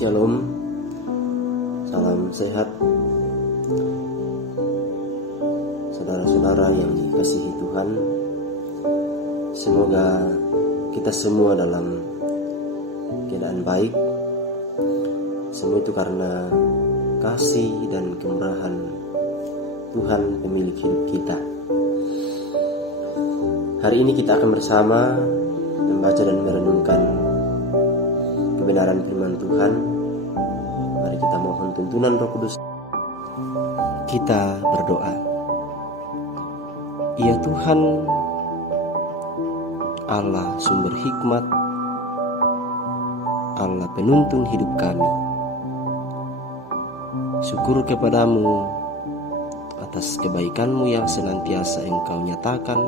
Shalom, salam sehat saudara-saudara yang dikasihi Tuhan. Semoga kita semua dalam keadaan baik. Semua itu karena kasih dan kemurahan Tuhan pemilik hidup kita. Hari ini kita akan bersama membaca dan merenungkan kebenaran firman Tuhan. Mari kita mohon tuntunan Roh Kudus. Kita berdoa. Ya Tuhan, Allah sumber hikmat, Allah penuntun hidup kami. Syukur kepadamu atas kebaikan-Mu yang senantiasa Engkau nyatakan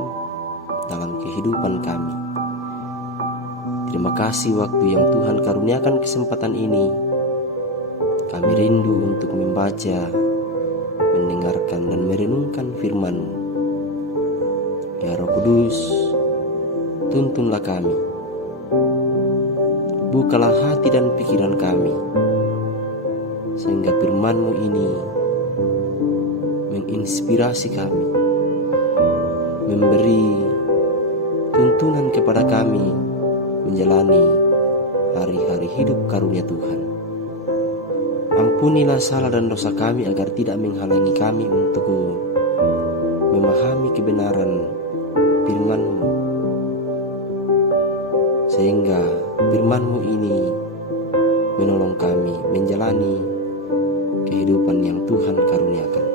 dalam kehidupan kami. Terima kasih waktu yang Tuhan karuniakan kesempatan ini. Kami rindu untuk membaca, mendengarkan dan merenungkan firman-Mu. Ya Roh Kudus, tuntunlah kami. Bukalah hati dan pikiran kami, sehingga firman-Mu ini menginspirasi kami, memberi tuntunan kepada kami menjalani hari-hari hidup karunia Tuhan. Ampunilah salah dan dosa kami agar tidak menghalangi kami untuk memahami kebenaran firman-Mu, sehingga firman-Mu ini menolong kami menjalani kehidupan yang Tuhan karuniakan.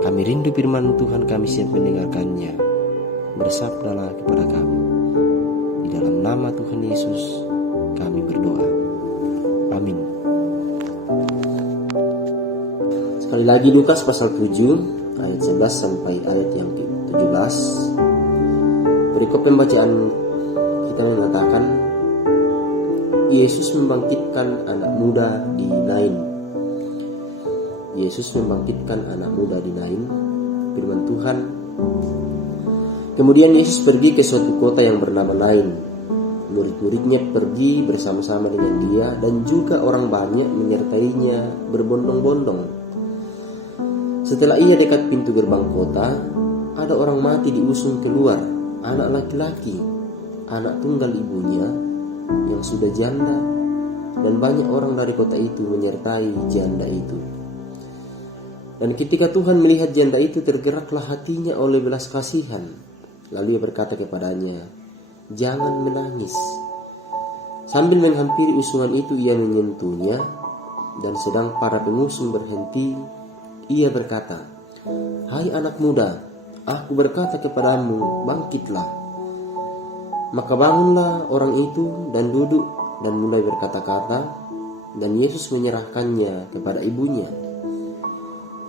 Kami rindu firman Tuhan, kami siap mendengarkannya. Bersabdalah kepada kami. Di dalam nama Tuhan Yesus kami berdoa. Amin. Sekali lagi Lukas pasal 7 ayat 11 sampai ayat yang ke-17. Perikop pembacaan kita mengatakan, Yesus membangkitkan anak muda di Nain. Yesus membangkitkan anak muda di Nain. Firman Tuhan. Kemudian Yesus pergi ke suatu kota yang bernama Nain. Murid-muridnya pergi bersama-sama dengan dia, dan juga orang banyak menyertainya berbondong-bondong. Setelah ia dekat pintu gerbang kota, ada orang mati diusung keluar, anak laki-laki, anak tunggal ibunya yang sudah janda, dan banyak orang dari kota itu menyertai janda itu. Dan ketika Tuhan melihat janda itu, tergeraklah hatinya oleh belas kasihan. Lalu ia berkata kepadanya, "Jangan menangis." Sambil menghampiri usungan itu, ia menyentuhnya, dan sedang para pengusung berhenti, ia berkata, "Hai anak muda, aku berkata kepadamu, bangkitlah." Maka bangunlah orang itu dan duduk dan mulai berkata-kata, dan Yesus menyerahkannya kepada ibunya.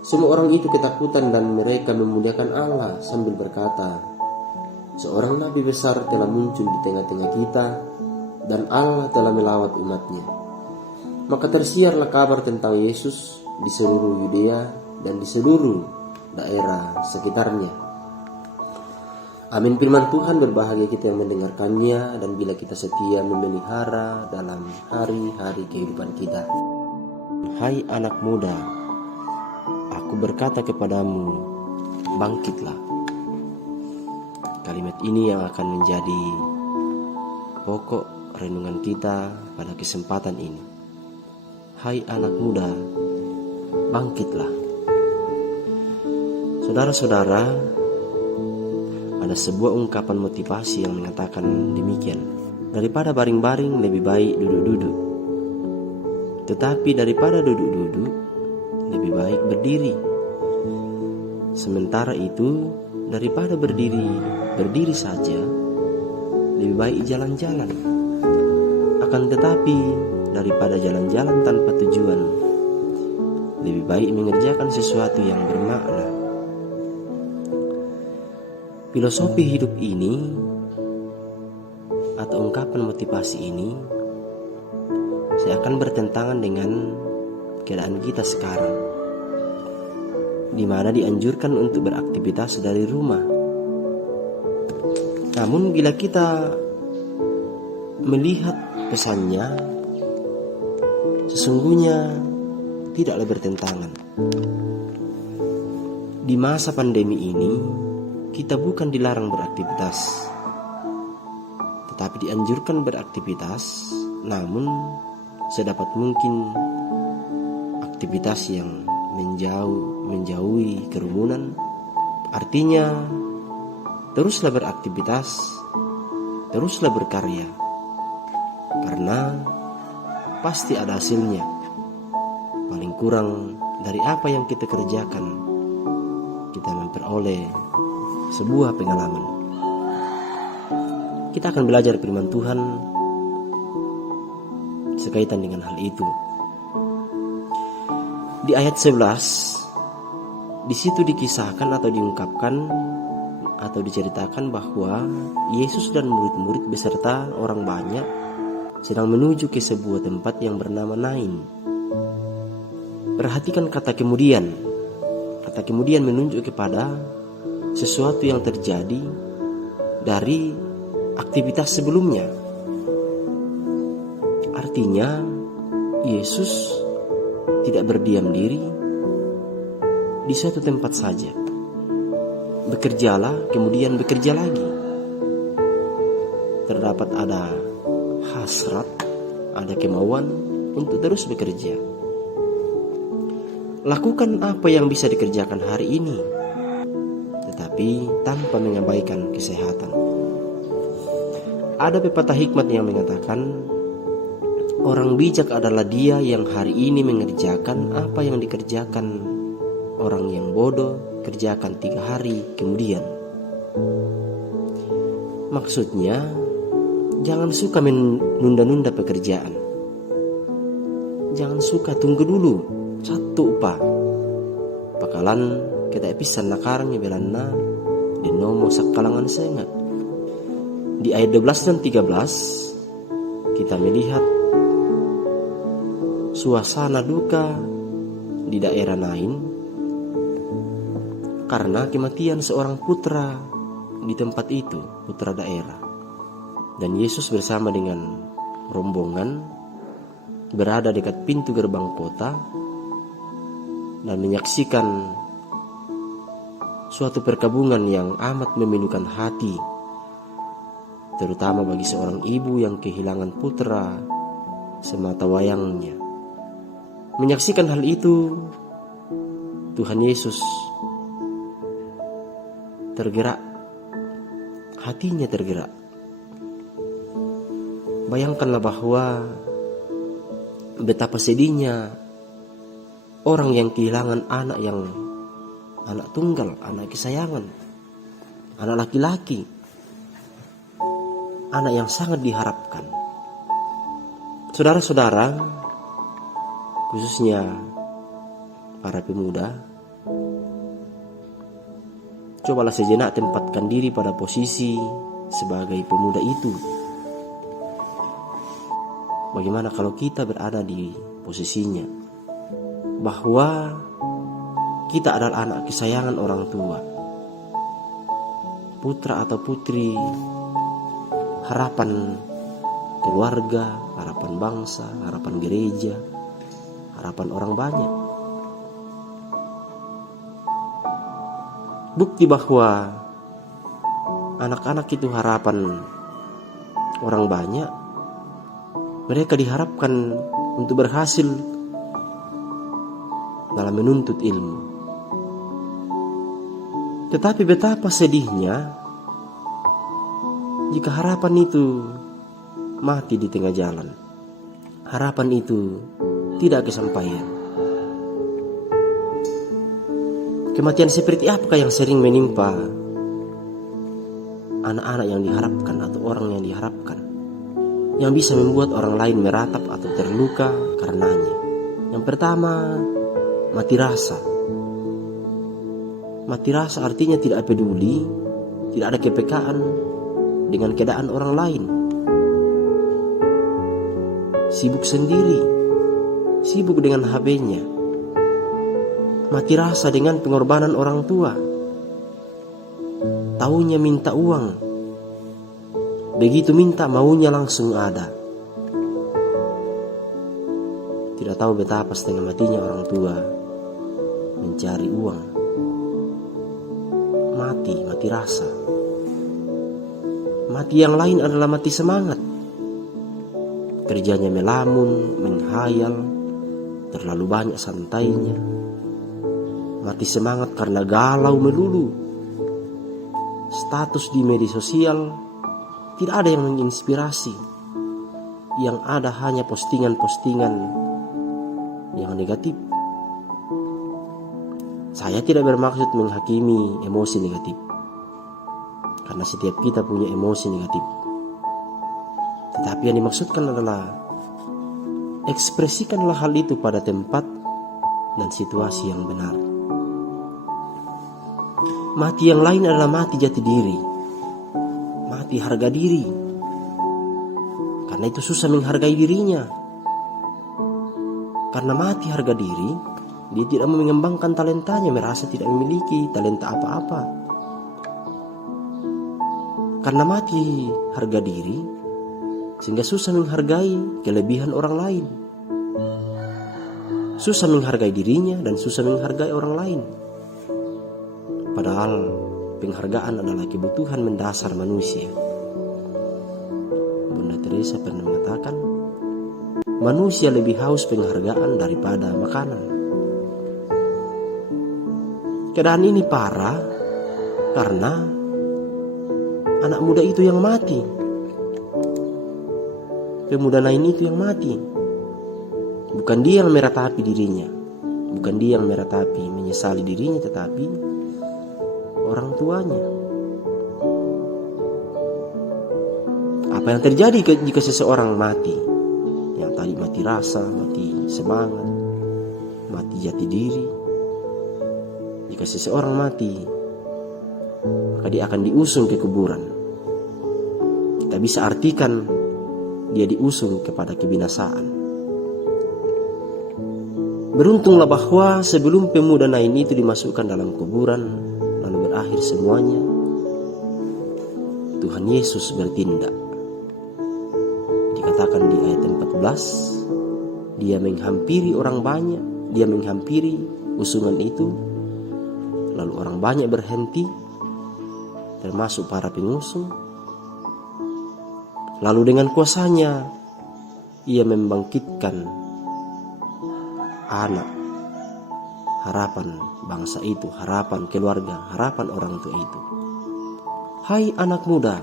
Semua orang itu ketakutan dan mereka memuliakan Allah sambil berkata, "Seorang nabi besar telah muncul di tengah-tengah kita, dan Allah telah melawat umatnya." Maka tersiarlah kabar tentang Yesus di seluruh Yudea dan di seluruh daerah sekitarnya. Amin. Firman Tuhan, berbahagia kita yang mendengarkannya, dan bila kita setia memelihara dalam hari-hari kehidupan kita. Hai anak muda, aku berkata kepadamu, bangkitlah. Kalimat ini yang akan menjadi pokok renungan kita pada kesempatan ini. Hai anak muda, bangkitlah. Saudara-saudara, ada sebuah ungkapan motivasi yang mengatakan demikian. Daripada baring-baring lebih baik duduk-duduk. Tetapi daripada duduk-duduk lebih baik berdiri. Sementara itu, daripada berdiri saja, lebih baik jalan-jalan. Akan tetapi, daripada jalan-jalan tanpa tujuan, lebih baik mengerjakan sesuatu yang bermakna. Filosofi hidup ini atau ungkapan motivasi ini seakan bertentangan dengan keadaan kita sekarang, di mana dianjurkan untuk beraktivitas dari rumah. Namun bila kita melihat pesannya sesungguhnya tidaklah bertentangan. Di masa pandemi ini, kita bukan dilarang beraktivitas, tetapi dianjurkan beraktivitas, namun sedapat mungkin aktivitas yang menjauhi kerumunan. Artinya, teruslah beraktivitas, teruslah berkarya, karena pasti ada hasilnya. Paling kurang dari apa yang kita kerjakan, kita memperoleh sebuah pengalaman. Kita akan belajar firman Tuhan sekaitan dengan hal itu. Di ayat 11, di situ dikisahkan atau diungkapkan atau diceritakan bahwa Yesus dan murid-murid beserta orang banyak sedang menuju ke sebuah tempat yang bernama Nain. Perhatikan kata kemudian. Kata kemudian menunjuk kepada sesuatu yang terjadi dari aktivitas sebelumnya. Artinya, Yesus tidak berdiam diri di suatu tempat saja. Bekerjalah, kemudian bekerja lagi. Terdapat ada hasrat, ada kemauan untuk terus bekerja. Lakukan apa yang bisa dikerjakan hari ini, tetapi tanpa mengabaikan kesehatan. Ada pepatah hikmat yang mengatakan, orang bijak adalah dia yang hari ini mengerjakan apa yang dikerjakan orang yang bodoh kerjakan 3 hari kemudian. Maksudnya, jangan suka menunda-nunda pekerjaan. Jangan suka tunggu dulu satu upah. Pakalan kita episan nakarang belanna di nomo sakalangan sengat. Di ayat 12 dan 13 kita melihat suasana duka di daerah Nain karena kematian seorang putra di tempat itu, putra daerah. Dan Yesus bersama dengan rombongan berada dekat pintu gerbang kota dan menyaksikan suatu perkabungan yang amat memilukan hati, terutama bagi seorang ibu yang kehilangan putra semata wayangnya. Menyaksikan hal itu, Tuhan Yesus tergerak, hatinya tergerak. Bayangkanlah bahwa betapa sedihnya orang yang kehilangan anak tunggal, anak kesayangan, anak laki-laki, anak yang sangat diharapkan. Saudara-saudara, khususnya para pemuda, cobalah sejenak tempatkan diri pada posisi sebagai pemuda itu. Bagaimana kalau kita berada di posisinya? Bahwa kita adalah anak kesayangan orang tua, putra atau putri, harapan keluarga, harapan bangsa, harapan gereja, harapan orang banyak. Bukti bahwa anak-anak itu harapan orang banyak. Mereka diharapkan untuk berhasil dalam menuntut ilmu. Tetapi betapa sedihnya jika harapan itu mati di tengah jalan. Harapan itu tidak kesampaian. Kematian seperti apakah yang sering menimpa anak-anak yang diharapkan atau orang yang diharapkan, yang bisa membuat orang lain meratap atau terluka karenanya? Yang pertama, mati rasa. Mati rasa artinya tidak peduli, tidak ada kepekaan dengan keadaan orang lain. Sibuk sendiri, sibuk dengan HP-nya. Mati rasa dengan pengorbanan orang tua. Taunya minta uang, begitu minta maunya langsung ada. tidak tahu betapa setengah matinya orang tua mencari uang. Mati rasa. Mati yang lain adalah mati semangat. Kerjanya melamun, menghayal, terlalu banyak santainya. Mati semangat karena galau melulu. Status di media sosial tidak ada yang menginspirasi. Yang ada hanya postingan-postingan yang negatif. Saya tidak bermaksud menghakimi emosi negatif, karena setiap kita punya emosi negatif. Tetapi yang dimaksudkan adalah ekspresikanlah hal itu pada tempat dan situasi yang benar. Mati yang lain adalah mati jati diri, mati harga diri. Karena itu susah menghargai dirinya. Karena mati harga diri, dia tidak mengembangkan talentanya, merasa tidak memiliki talenta apa-apa. Karena mati harga diri, sehingga susah menghargai kelebihan orang lain. Susah menghargai dirinya dan susah menghargai orang lain. Padahal penghargaan adalah kebutuhan mendasar manusia. Bunda Teresa pernah mengatakan, manusia lebih haus penghargaan daripada makanan. Keadaan ini parah karena anak muda itu yang mati. Pemuda lain itu yang mati. Bukan dia yang meratapi dirinya, bukan dia yang meratapi menyesali dirinya, tetapi orang tuanya. Apa yang terjadi jika seseorang mati? Yang tadi mati rasa, mati semangat, mati jati diri. Jika seseorang mati, maka dia akan diusung ke kuburan. Kita bisa artikan dia diusung kepada kebinasaan. Beruntunglah bahwa sebelum pemuda lain itu dimasukkan dalam kuburan, lalu berakhir semuanya, Tuhan Yesus bertindak. Dikatakan di ayat 14, dia menghampiri orang banyak, dia menghampiri usungan itu, lalu orang banyak berhenti, termasuk para pengusung. Lalu dengan kuasanya, ia membangkitkan anak, harapan bangsa itu, harapan keluarga, harapan orang tua itu. Hai anak muda,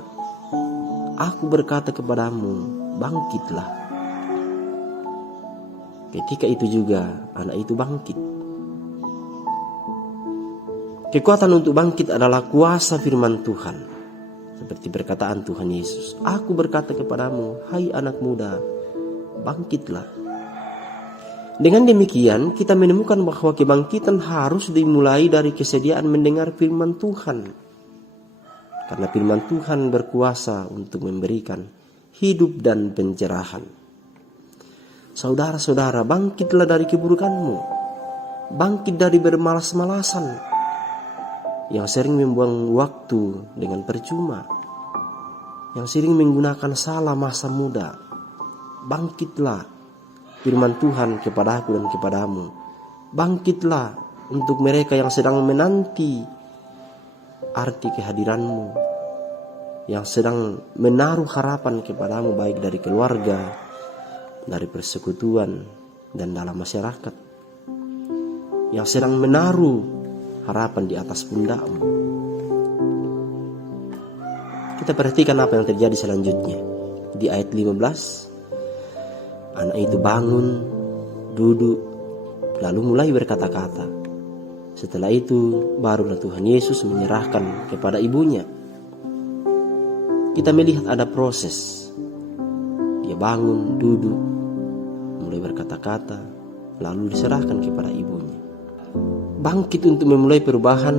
aku berkata kepadamu, bangkitlah. Ketika itu juga anak itu bangkit. Kekuatan untuk bangkit adalah kuasa firman Tuhan. Seperti perkataan Tuhan Yesus, aku berkata kepadamu, hai anak muda, bangkitlah. Dengan demikian, kita menemukan bahwa kebangkitan harus dimulai dari kesediaan mendengar firman Tuhan. Karena firman Tuhan berkuasa untuk memberikan hidup dan pencerahan. Saudara-saudara, bangkitlah dari keburukanmu. Bangkit dari bermalas-malasan yang sering membuang waktu dengan percuma, yang sering menggunakan salah masa muda. Bangkitlah. Firman Tuhan kepadaku dan kepadamu, bangkitlah untuk mereka yang sedang menanti arti kehadiranmu, yang sedang menaruh harapan kepadamu baik dari keluarga, dari persekutuan, dan dalam masyarakat, yang sedang menaruh harapan di atas pundakmu. Kita perhatikan apa yang terjadi selanjutnya di ayat 15. Anak itu bangun, duduk, lalu mulai berkata-kata. Setelah itu barulah Tuhan Yesus menyerahkan kepada ibunya. Kita melihat ada proses. Dia bangun, duduk, mulai berkata-kata, lalu diserahkan kepada ibunya. Bangkit untuk memulai perubahan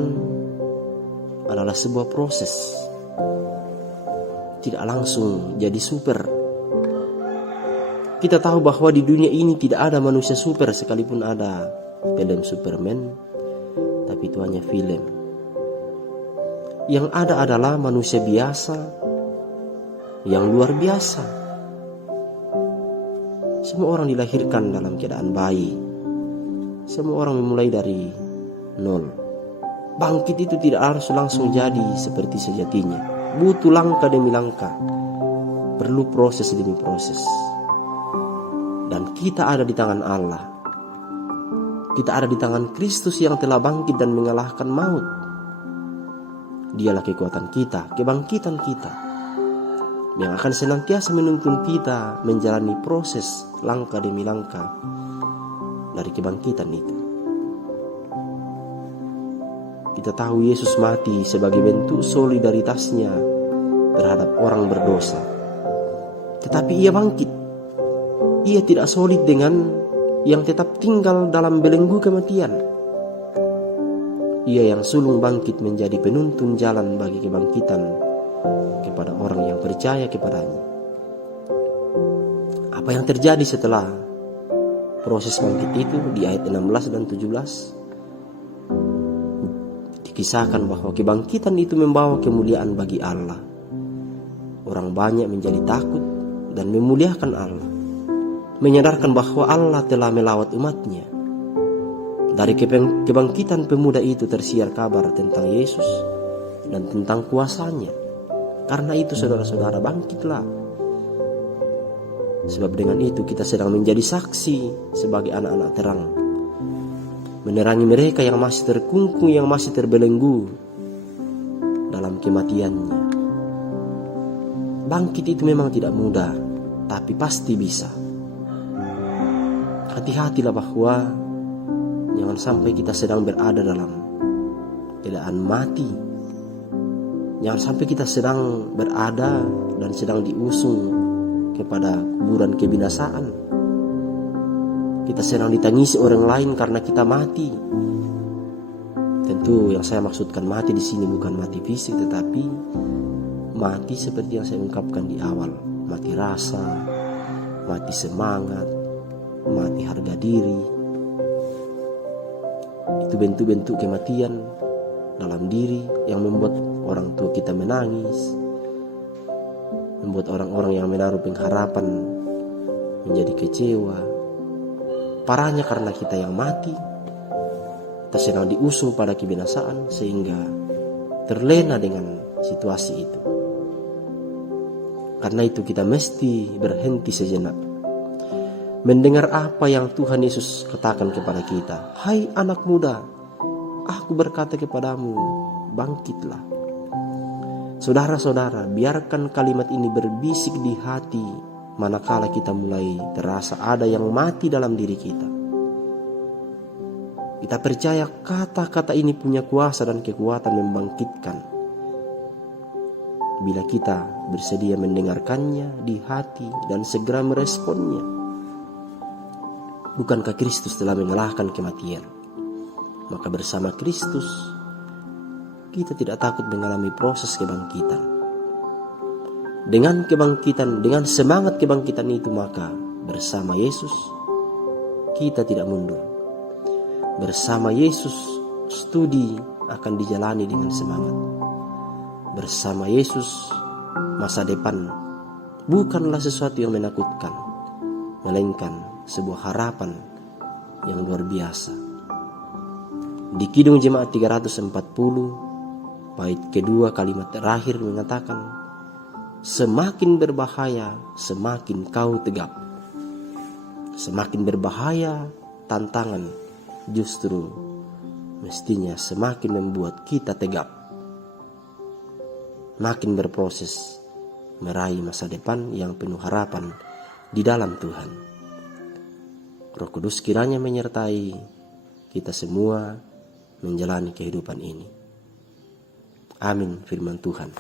adalah sebuah proses. Tidak langsung jadi super. Kita tahu bahwa di dunia ini tidak ada manusia super, sekalipun ada film Superman, tapi itu hanya film. Yang ada adalah manusia biasa yang luar biasa. Semua orang dilahirkan dalam keadaan bayi. Semua orang memulai dari nol. Bangkit itu tidak harus langsung jadi seperti sejatinya. Butuh langkah demi langkah. Perlu proses demi proses. Dan kita ada di tangan Allah. Kita ada di tangan Kristus yang telah bangkit dan mengalahkan maut. Dialah kekuatan kita, kebangkitan kita, yang akan senantiasa menuntun kita menjalani proses langkah demi langkah dari kebangkitan itu. Kita tahu Yesus mati sebagai bentuk solidaritasnya terhadap orang berdosa. Tetapi ia bangkit. Ia tidak solid dengan yang tetap tinggal dalam belenggu kematian. Ia yang sulung bangkit menjadi penuntun jalan bagi kebangkitan kepada orang yang percaya kepadanya. Apa yang terjadi setelah proses bangkit itu di ayat 16 dan 17 dikisahkan bahwa kebangkitan itu membawa kemuliaan bagi Allah. Orang banyak menjadi takut dan memuliakan Allah, menyadarkan bahwa Allah telah melawat umatnya. Dari kebangkitan pemuda itu tersiar kabar tentang Yesus dan tentang kuasanya. Karena itu saudara-saudara, bangkitlah. Sebab dengan itu kita sedang menjadi saksi sebagai anak-anak terang, menerangi mereka yang masih terkungkung, yang masih terbelenggu dalam kematiannya. Bangkit itu memang tidak mudah, tapi pasti bisa. Hati-hatilah bahwa jangan sampai kita sedang berada dalam keadaan mati. Jangan sampai kita sedang berada dan sedang diusung kepada kuburan kebinasaan. Kita sedang ditangisi orang lain karena kita mati. Tentu yang saya maksudkan mati di sini bukan mati fisik, tetapi mati seperti yang saya ungkapkan di awal. Mati rasa, mati semangat, mati harga diri. Itu bentuk-bentuk kematian dalam diri yang membuat orang tua kita menangis, membuat orang-orang yang menaruh pengharapan menjadi kecewa. Parahnya karena kita yang mati, kita sedang diusung pada kebinasaan sehingga terlena dengan situasi itu. Karena itu kita mesti berhenti sejenak, mendengar apa yang Tuhan Yesus katakan kepada kita. Hai anak muda, aku berkata kepadamu, bangkitlah. Saudara-saudara, biarkan kalimat ini berbisik di hati manakala kita mulai terasa ada yang mati dalam diri kita. Kita percaya kata-kata ini punya kuasa dan kekuatan membangkitkan. Bila kita bersedia mendengarkannya di hati dan segera meresponnya. Bukankah Kristus telah mengalahkan kematian? Maka bersama Kristus kita tidak takut mengalami proses kebangkitan. Dengan kebangkitan, dengan semangat kebangkitan itu, maka bersama Yesus kita tidak mundur. Bersama Yesus studi akan dijalani dengan semangat. Bersama Yesus masa depan bukanlah sesuatu yang menakutkan, melainkan sebuah harapan yang luar biasa. Di Kidung Jemaat 340 bait kedua kalimat terakhir mengatakan, semakin berbahaya semakin kau tegap. Semakin berbahaya tantangan justru mestinya semakin membuat kita tegap, makin berproses meraih masa depan yang penuh harapan di dalam Tuhan. Roh Kudus kiranya menyertai kita semua menjalani kehidupan ini. Amin, firman Tuhan.